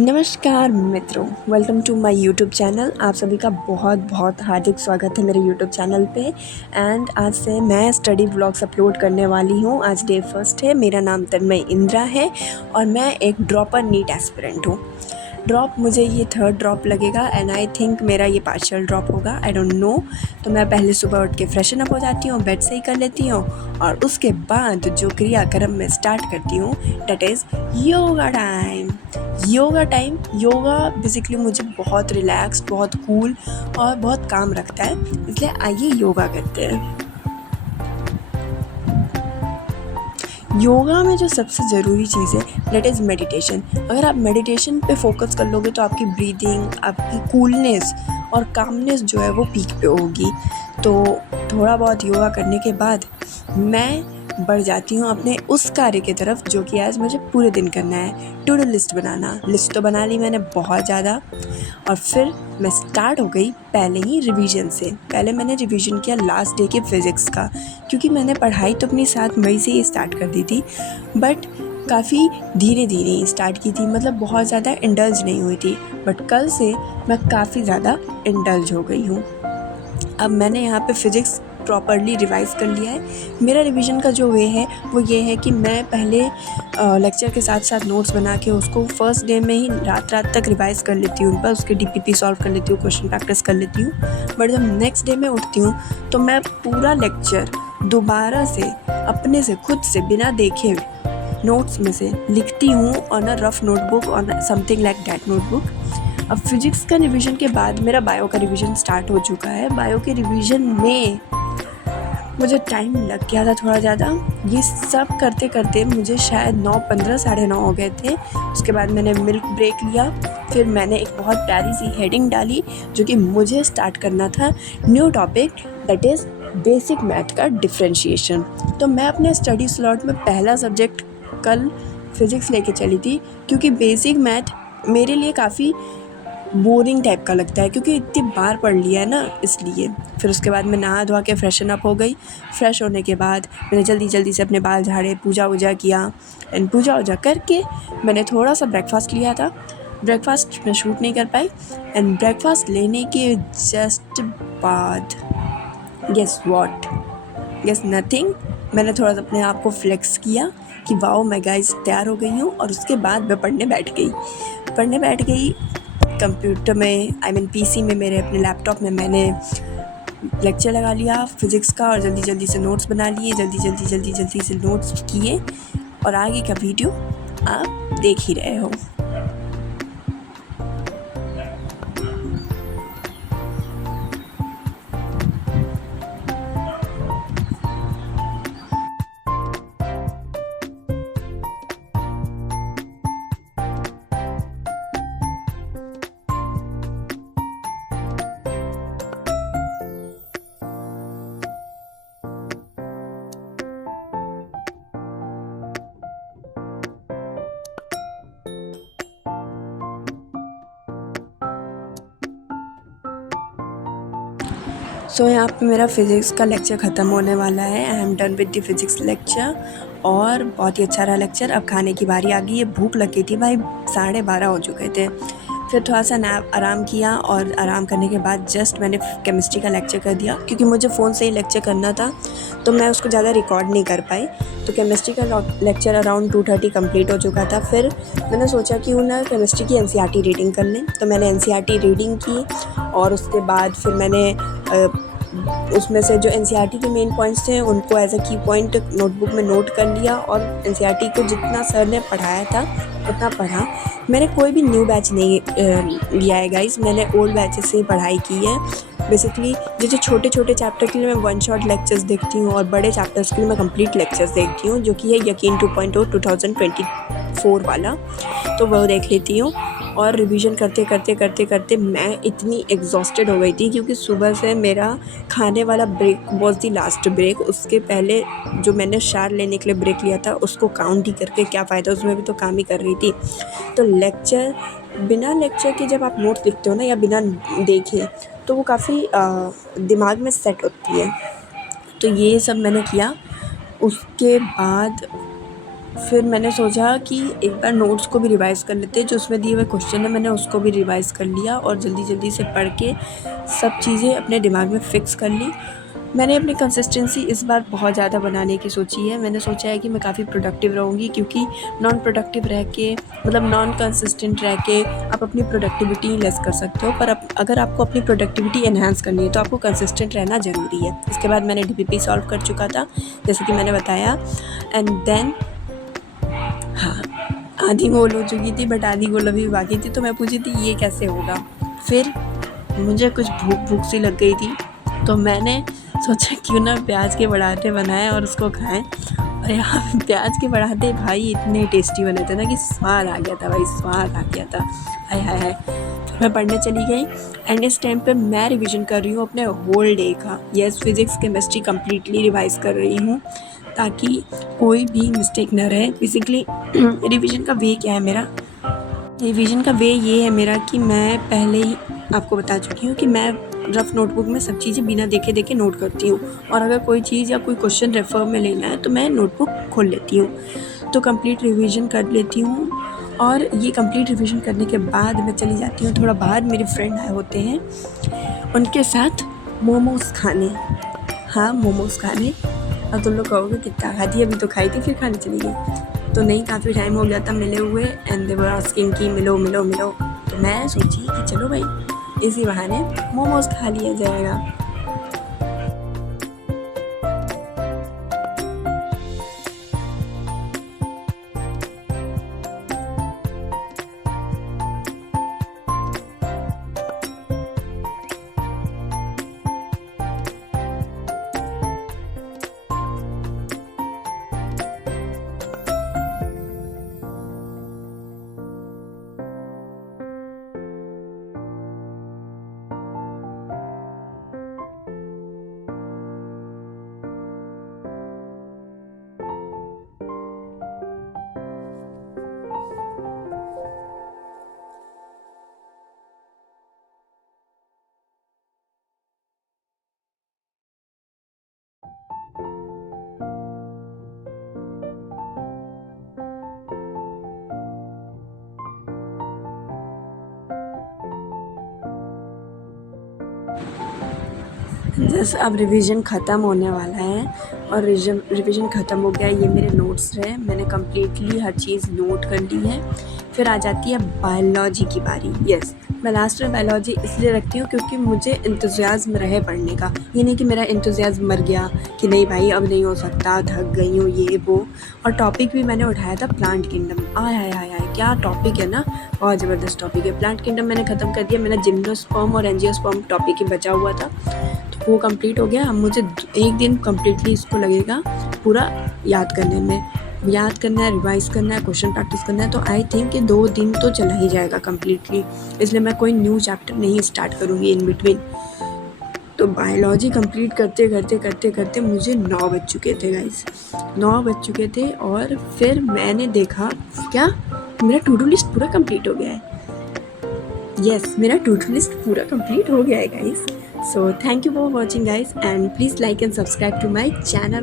नमस्कार मित्रों, welcome to my YouTube channel. आप सभी का बहुत बहुत हार्दिक स्वागत है मेरे यूट्यूब चैनल पे। एंड आज से मैं स्टडी व्लॉग्स अपलोड करने वाली हूँ। आज डे फर्स्ट है। मेरा नाम तन्मय इंद्रा है और मैं एक ड्रॉपर नीट एस्पिरेंट हूँ। ड्रॉप मुझे ये थर्ड ड्रॉप लगेगा एंड आई थिंक मेरा ये पार्शियल ड्रॉप होगा, आई डोंट नो। तो मैं पहले सुबह उठ के फ्रेशन अप हो जाती हूँ, बेड से ही कर लेती हूँ और उसके बाद जो क्रियाक्रम मैं स्टार्ट करती हूँ that is yoga time. Yoga basically मुझे बहुत रिलैक्स्ड, बहुत कूल और बहुत काम रखता है, इसलिए आइए योगा करते हैं। योगा में जो सबसे ज़रूरी चीज़ है दैट इज़ मेडिटेशन। अगर आप मेडिटेशन पे फोकस कर लोगे तो आपकी ब्रीदिंग, आपकी कूलनेस और कामनेस जो है वो पीक पे होगी। तो थोड़ा बहुत योगा करने के बाद मैं बढ़ जाती हूँ अपने उस कार्य की तरफ जो कि आज मुझे पूरे दिन करना है। टू डू लिस्ट बनाना। लिस्ट तो बना ली मैंने बहुत ज़्यादा और फिर मैं स्टार्ट हो गई पहले ही रिवीजन से। पहले मैंने रिवीजन किया लास्ट डे के फिज़िक्स का, क्योंकि मैंने पढ़ाई तो अपनी 7 मई से ही स्टार्ट कर दी थी, बट काफ़ी धीरे धीरे ही स्टार्ट की थी, मतलब बहुत ज़्यादा इंडल्ज नहीं हुई थी। बट कल से मैं काफ़ी ज़्यादा इंडल्ज हो गई हूँ। अब मैंने यहाँ पे फ़िज़िक्स प्रॉपरली रिवाइज़ कर लिया है। मेरा रिवीजन का जो वे है वो ये है कि मैं पहले लेक्चर के साथ साथ नोट्स बना के उसको फर्स्ट डे में ही रात तक रिवाइज़ कर लेती हूँ, बस उसके डीपीपी सॉल्व कर लेती हूँ, क्वेश्चन प्रैक्टिस कर लेती हूँ। बट जब नेक्स्ट डे में उठती हूँ तो मैं पूरा लेक्चर दोबारा से अपने से खुद से बिना देखे नोट्स में से लिखती हूँ on a rough notebook, on something like that notebook. अब फिज़िक्स का रिवीजन के बाद मेरा बायो का रिवीजन स्टार्ट हो चुका है। बायो के रिवीजन में मुझे टाइम लग गया था थोड़ा ज़्यादा। ये सब करते करते मुझे शायद 9:15 साढ़े 9 हो गए थे। उसके बाद मैंने मिल्क ब्रेक लिया, फिर मैंने एक बहुत प्यारी सी हेडिंग डाली जो कि मुझे स्टार्ट करना था new topic that is basic math का डिफ्रेंशिएशन। तो मैं अपने स्टडी स्लॉट में पहला सब्जेक्ट कल फिज़िक्स लेके चली थी, क्योंकि बेसिक मैथ मेरे लिए काफ़ी बोरिंग टाइप का लगता है, क्योंकि इतनी बार पढ़ लिया है ना, इसलिए। फिर उसके बाद मैं नहा धोआ के फ्रेशन अप हो गई। फ्रेश होने के बाद मैंने जल्दी जल्दी से अपने बाल झाड़े, पूजा वूजा किया एंड पूजा वूजा करके मैंने थोड़ा सा ब्रेकफास्ट लिया था। ब्रेकफास्ट मैं शूट नहीं कर पाई एंड ब्रेकफास्ट लेने के जस्ट बाद गेस व्हाट, गेस नथिंग। मैंने थोड़ा सा अपने आप को फ्लेक्स किया कि वाओ मैं गाइस तैयार हो गई हूँ, और उसके बाद मैं पढ़ने बैठ गई कंप्यूटर में, आई मीन पीसी में, मेरे अपने लैपटॉप में मैंने लेक्चर लगा लिया फिज़िक्स का और जल्दी जल्दी से नोट्स बना लिए, जल्दी से नोट्स किए और आगे का वीडियो आप देख ही रहे हो। सो यहाँ पे मेरा फ़िज़िक्स का लेक्चर ख़त्म होने वाला है। I am done with the physics lecture और बहुत ही अच्छा रहा लेक्चर। अब खाने की बारी आ गई है। भूख लगी थी भाई, 12:30 हो चुके थे। फिर थोड़ा सा नैप आराम किया और आराम करने के बाद जस्ट मैंने केमिस्ट्री का लेक्चर कर दिया, क्योंकि मुझे फ़ोन से ही लेक्चर करना था तो मैं उसको ज़्यादा रिकॉर्ड नहीं कर पाई। तो केमिस्ट्री का लेक्चर अराउंड 2:30 कंप्लीट हो चुका था। फिर मैंने सोचा कि ना केमिस्ट्री की एनसीईआरटी रीडिंग कर लें, तो मैंने एनसीईआरटी रीडिंग की और उसके बाद फिर मैंने उसमें से जो एनसीईआरटी के मेन पॉइंट्स थे उनको एज अ की पॉइंट नोटबुक में नोट कर लिया और एनसीईआरटी को जितना सर ने पढ़ाया था उतना पढ़ा। मैंने कोई भी न्यू बैच नहीं लिया है गाइस, मैंने ओल्ड बैचेस से ही पढ़ाई की है। बेसिकली जो छोटे छोटे चैप्टर के लिए मैं वन शॉट लेक्चर्स देखती हूँ और बड़े चैप्टर्स के लिए मैं कंप्लीट लेक्चर्स देखती हूँ, जो कि है यकीन 2.0 2024 वाला, तो वो देख लेती हूँ। और रिवीजन करते मैं इतनी एग्जॉस्टेड हो गई थी, क्योंकि सुबह से मेरा खाने वाला break was the last break. उसके पहले जो मैंने शार लेने के लिए ब्रेक लिया था उसको काउंट ही करके क्या फ़ायदा, उसमें भी तो काम ही कर रही थी। तो लेक्चर, बिना लेक्चर के जब आप नोट्स लिखते हो ना या बिना देखे, तो वो काफ़ी दिमाग में सेट होती है। तो ये सब मैंने किया। उसके बाद फिर मैंने सोचा कि एक बार नोट्स को भी रिवाइज़ कर लेते हैं, जो उसमें दिए हुए क्वेश्चन है मैंने उसको भी रिवाइज़ कर लिया और जल्दी जल्दी से पढ़ के सब चीज़ें अपने दिमाग में फ़िक्स कर ली। मैंने अपनी कंसिस्टेंसी इस बार बहुत ज़्यादा बनाने की सोची है। मैंने सोचा है कि मैं काफ़ी प्रोडक्टिव रहूँगी, क्योंकि नॉन प्रोडक्टिव रह के मतलब नॉन कंसिस्टेंट रह के आप अपनी प्रोडक्टिविटी लेस कर सकते हो, पर अगर आपको अपनी प्रोडक्टिविटी एनहांस करनी है तो आपको कंसिस्टेंट रहना ज़रूरी है। इसके बाद मैंने डीपीपी सॉल्व कर चुका था, जैसे कि मैंने बताया। एंड देन हाँ, आधी गोल हो चुकी थी, बट आधी गोल अभी बाकी थी, तो मैं पूछी थी ये कैसे होगा। फिर मुझे कुछ भूख सी लग गई थी, तो मैंने सोचा क्यों ना प्याज के पराठे बनाएं और उसको खाएं। और यहाँ पे प्याज के पराठे भाई इतने टेस्टी बने थे ना कि स्वाद आ गया था भाई, स्वाद आ गया था। हाय हाय हाय। फिर मैं पढ़ने चली गई एंड इस टाइम पे मैं रिवीजन कर रही हूँ अपने होल डे का। Yes, physics chemistry completely revise कर रही हूँ ताकि कोई भी मिस्टेक ना रहे। बेसिकली रिवीजन का वे क्या है मेरा, रिवीजन का वे ये है मेरा कि मैं पहले ही आपको बता चुकी हूँ कि मैं रफ़ नोटबुक में सब चीज़ें बिना देखे देखे नोट करती हूँ, और अगर कोई चीज़ या कोई क्वेश्चन रेफर में लेना है तो मैं नोटबुक खोल लेती हूँ, तो कंप्लीट रिवीजन कर लेती हूँ। और ये कंप्लीट रिवीजन करने के बाद मैं चली जाती हूँ थोड़ा बाहर, मेरे फ्रेंड आए होते हैं उनके साथ मोमोज़ खाने। हाँ, मोमोज़ खाने। अब तुम लोग कहोगे कितना खाती है, अभी तो खाई थी फिर खाने चली गई। तो नहीं, काफ़ी टाइम हो गया था मिले हुए एंड दे वर आस्किंग कि मिलो मिलो मिलो। तो मैं सोची कि चलो भाई इसी बहाने मोमोज़ खा लिया जाएगा। जस्ट अब रिवीजन ख़त्म होने वाला है और रिवीजन ख़त्म हो गया। ये मेरे नोट्स रहे, मैंने कम्प्लीटली हर चीज़ नोट कर ली है। फिर आ जाती है बायोलॉजी की बारी। यस, मैं लास्ट में बायोलॉजी इसलिए रखती हूँ क्योंकि मुझे इंतज़ाज़्म रहे पढ़ने का। ये नहीं कि मेरा इंतज़ाज़्म मर गया कि नहीं भाई अब नहीं हो सकता, थक गई हूँ ये वो। और टॉपिक भी मैंने उठाया था प्लांट किंगडम। आय हाय हाय हाय, क्या टॉपिक है ना, बहुत ज़बरदस्त टॉपिक है। प्लांट किंगडम मैंने ख़त्म कर दिया। मेरा जिम्नोस्पर्म और एंजियोस्पर्म टॉपिक ही बचा हुआ था, वो कंप्लीट हो गया। अब मुझे एक दिन कम्प्लीटली इसको लगेगा पूरा याद करने में, याद करना है, रिवाइज़ करना है, क्वेश्चन प्रैक्टिस करना है। तो आई थिंक कि 2 दिन तो चला ही जाएगा कम्प्लीटली, इसलिए मैं कोई न्यू चैप्टर नहीं स्टार्ट करूँगी इन बिटवीन। तो बायोलॉजी कंप्लीट करते करते करते करते मुझे 9 बज चुके थे गाइस, 9 बज चुके थे। और फिर मैंने देखा क्या, मेरा टू डू लिस्ट पूरा कंप्लीट हो गया है। यस, मेरा टू डू लिस्ट पूरा कंप्लीट हो गया है guys. So thank you for watching guys, and please like and subscribe to my channel.